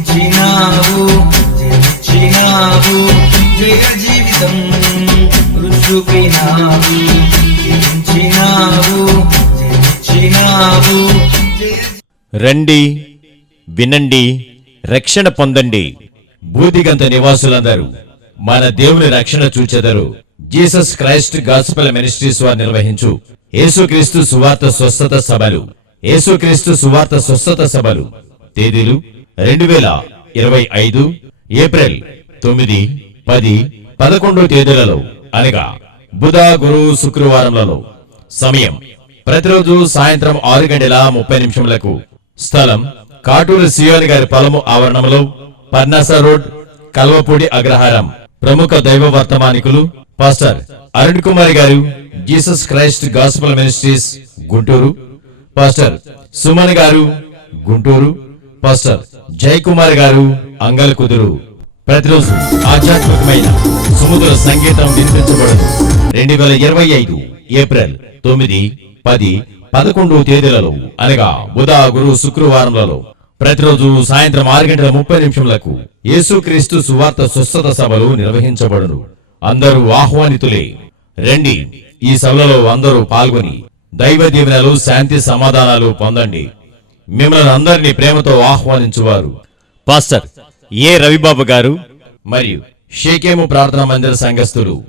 జయించినావు జయించినావు జయ జీవితం రుచుకినావు జయించినావు జయించినావు రండి వినండి రక్షణ పొందండి. బూదిగంత నివాసులందరూ మన దేవుని రక్షణ చూచెదరు. జీసస్ క్రైస్ట్ గాస్పల్ మినిస్ట్రీస్ వారు నిర్వహించు. యేసుక్రీస్తు సువార్త స్వస్థత సభలు. యేసుక్రీస్తు సువార్త స్వస్థత సభలు. తేదీలు రెండు వేల ఇరవై ఐదు ఏప్రిల్ తొమ్మిది పది పదకొండు తేదీలలో అనగా బుధ గురు శుక్రవారంలో సమయం ప్రతిరోజు సాయంత్రం ఆరు గంటల ముప్పై నిమిషములకు స్థలం కాటూరు సియోని గారి పొలము ఆవరణంలో పర్నాస రోడ్ కల్వపూడి అగ్రహారం ప్రముఖ దైవ వర్తమానికులు పాస్టర్ అరుణ్ కుమార్ గారు Jesus Christ gospel ministries Guntur pastor Suman గారు గుంటూరు పాస్టర్ జయకుమార్ గారు అంగల కుదురు. ప్రతిరోజు ఆధ్యాత్మికమైన సుముద్ర సంగీతం వినిపించబడదు రెండు వేల ఇరవై ఐదు ఏప్రిల్ తొమ్మిది పది పదకొండు తేదీలలో అనగా బుధ గురు శుక్రవారంలలో ప్రతిరోజు సాయంత్రం ఆరు గంటల ముప్పై నిమిషంలకు యేసుక్రీస్తు సువార్త స్వస్థత సభలు నిర్వహించబడును. అందరూ ఆహ్వానితులే. రండి ఈ సభలలో అందరూ పాల్గొని దైవ దీవెనలు శాంతి సమాధానాలు పొందండి. మిమ్మల్ని అందరినీ ప్రేమతో ఆహ్వానించువారు. పాస్టర్ ఏ రవిబాబు గారు? మరియు షేకేము ప్రార్థనా మందిర సంఘస్థులు.